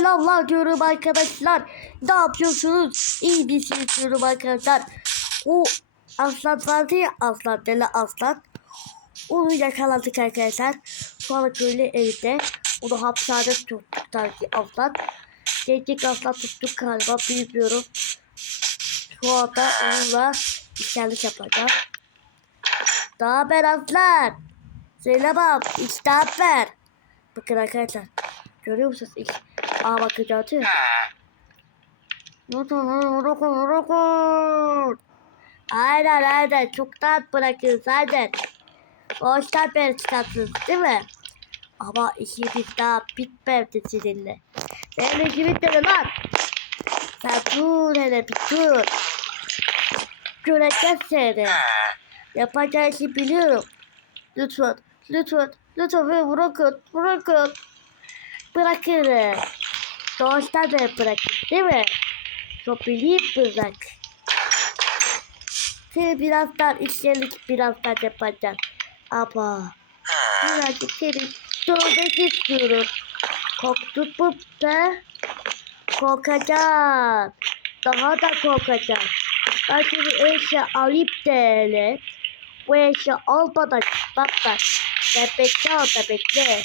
selamlar diyorum arkadaşlar. Ne yapıyorsunuz? İyi misiniz diyorum arkadaşlar. O aslan vardı ya aslan deli aslan. Onu yakaladık arkadaşlar. Sonra köylü evde. Onu hapishanede tuttuk sanki aslan. Gerçek aslan tuttuk galiba bilmiyorum. Şu anda onunla işlerlik yapacağım. Daha ben aslan. Selam işte haber. Bakın arkadaşlar. Görüyor musunuz? İlk Aa bakın gördün. Aynen aynen. Çok rahat bırakıyoruz aynen. Boştan beri çıkarttınız değil mi? Ama işimiz daha bitmedi sizinle. Senin işi bitmedi lan. Sen dur hele bir dur. Göreceğiz seni. Yapacağın işi biliyorum. Lütfen, lütfen, lütfen beni bırakın, bırakın. Bırakın. Doğuştan beri bırakın, değil mi? Çok bileyim bırak. Seni birazdan işlerik birazdan yapacağım. Ama birazcık seni dövmek istiyorum. Korktun mu da? Korkacağım. Daha da korkacağım. Ben seni eşya alayım da. Bu eşya almadan bak bak. Ben bekle orada bekle.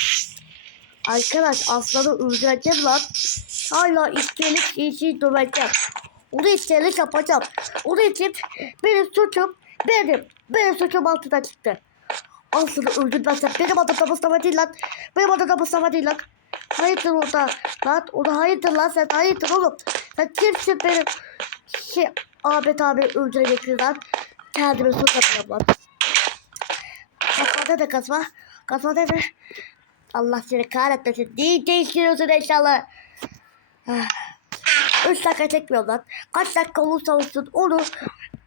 Arkadaş aslanı öldüreceğim lan. Hala istelik için döveceğim. Onu istelik yapacağım. Onun için benim suçum benim. Benim suçum altına çıktı. Aslanı öldürmezsem benim adım da Mustafa değil lan. Benim adım da Mustafa değil lan. Hayırdır orada lan. Onu hayırdır lan sen hayırdır oğlum. Sen kimsin benim şey Ahmet abi öldüreceksin lan. Kendime suç atıyorum lan. Kasmada da kasma. Kasmada da. Allah seni kahretmesin. Neyi değiştiriyorsun inşallah. Ah. Üç dakika çekmiyorum lan. Kaç dakika olursa olsun onu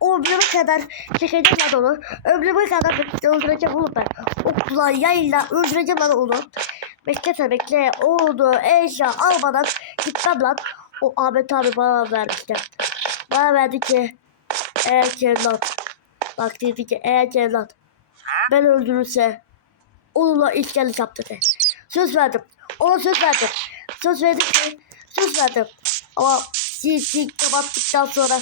ömrüme kadar çekeceğim lan onu. Ömrüme kadar öldüreceğim onu ben. Okula yayla öldüreceğim lan onu. Bekle bekle. Onu eşya almadan gitmem lan. O Ahmet abi bana vermişti. Bana verdi ki eğer ki evlat. Bak dedi ki eğer ki evlat. Ben öldürürse onunla işkence yap dedi. Söz verdim. Ona söz verdim. Söz verdim ki söz verdim. Ama sizi kapattıktan sonra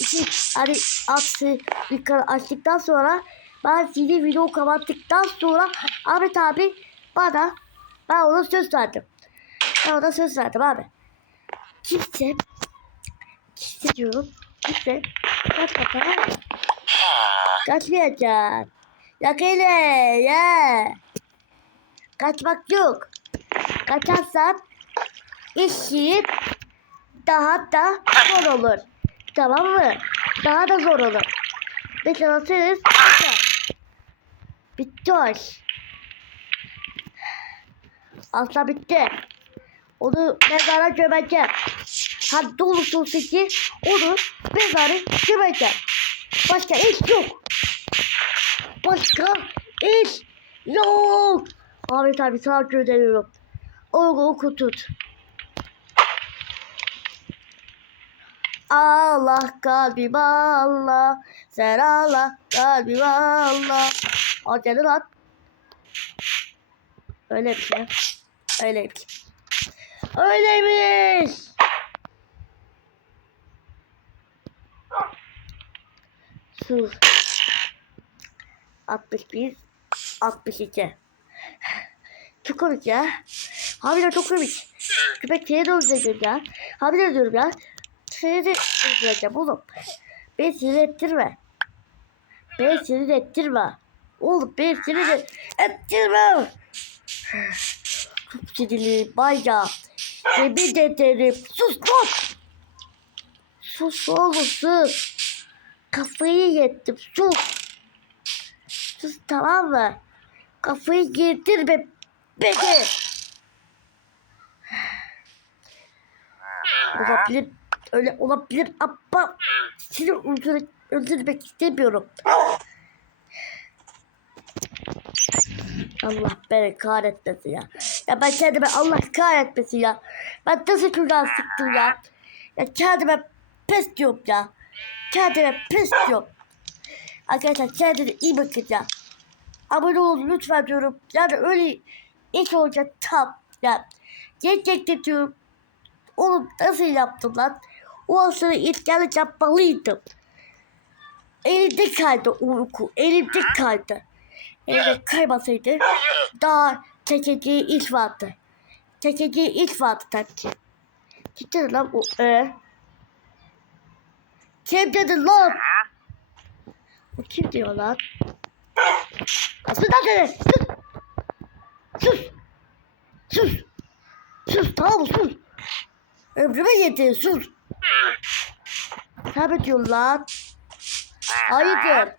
iki hani atsı yukarı açtıktan sonra ben sizi video kapattıktan sonra Ahmet abi bana ben ona söz verdim. Ben ona söz verdim abi. Kimse kimse diyorum kimse kaç kafa kaçmayacak. Yak hele ya. Kaçmak yok. Kaçarsan işin daha da zor olur. Tamam mı? Daha da zor olur. Mesela siz bitti iş. Asla bitti. Onu mezara gömeceğim. Haddi olursa olsun ki onu mezara gömeceğim. Başka iş yok. Başka iş yok. Ahmet abi sana gönderiyorum. Oku oku tut. Allah kalbim Allah. Sen Allah kalbim Allah. Canı lan. Öyle bir şey. Öyleymiş. Öyleymiş. Sus. 61 62 Çok komik ya. Harbiden çok komik. Köpek seni de öldüreceğim ya. Harbiden diyorum ya. Seni de öldüreceğim oğlum. Beni sinir ettirme. Beni sinir ettirme. Oğlum beni sinir ettirme. Çok sinirliyim bayca. Yemin ederim. Sus lan. Sus oğlum sus. Kafayı yettim sus. Sus tamam mı? Kafayı yedirme beni. Olabilir. Öyle olabilir ama seni öldür öldürmek istemiyorum. Allah beni kahretmesin ya. Ya ben kendime Allah kahretmesin ya. Ben nasıl şuradan sıktım ya. Ya kendime pes diyorum ya. Kendime pes diyorum. Arkadaşlar kendine iyi bakın ya. Abone olun lütfen diyorum. Yani öyle iş olacak tam. Ya gerçekten diyorum. Onu nasıl yaptım lan? O aslında itkenlik yapmalıydım. Elimde kaydı uyku. Elimde kaydı. Elimde kaymasaydı daha çekeceği iş vardı. Çekeceği iş vardı tabii. Gitti lan o. E. Kim dedi lan? O kim diyor lan? Aslında dedi. Sus. Sus. Sus. Sus mı? sus. Ömrüme yedi sus. Ne diyorsun lan? Hayırdır?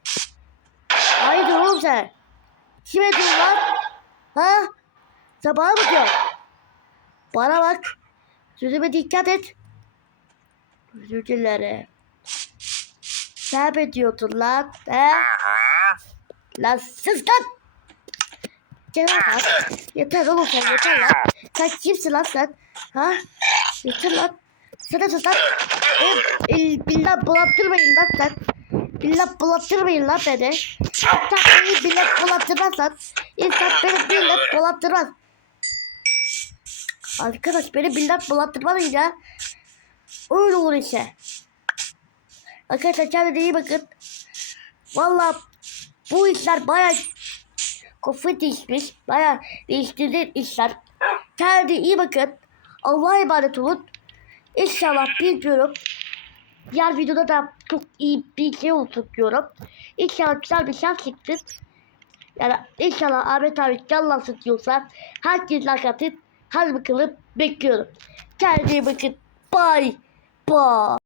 Hayırdır oğlum sen? Kime diyorsun lan? Ha? Sen bana mı diyorsun? Bana bak. Sözüme dikkat et. Özür dilerim. Sen mi diyordun lan? He? Lan sus lan! Cevap lan. Yeter oğlum sen yeter lan. Sen kimsin lan sen? Ha? Yeter lan. Sen de lan. E, billah bulattırmayın lan sen. Billah bulattırmayın lan beni. Hatta beni billah bulattırmazsan. İnsan beni billah bulattırmaz. Arkadaş beni billah bulattırmayınca öyle olur işte. Arkadaşlar kendinize iyi bakın. Valla bu işler baya kafa değişmiş. Baya değiştirdi işler. Kendinize iyi bakın. Allah'a emanet olun. İnşallah bilmiyorum. Diğer videoda da çok iyi bir şey olsun diyorum. İnşallah güzel bir şey çıktı. Yani inşallah Ahmet abi canlansın diyorsa herkes like atın. Hadi bakalım bekliyorum. Kendinize iyi bakın. Bye. Bye.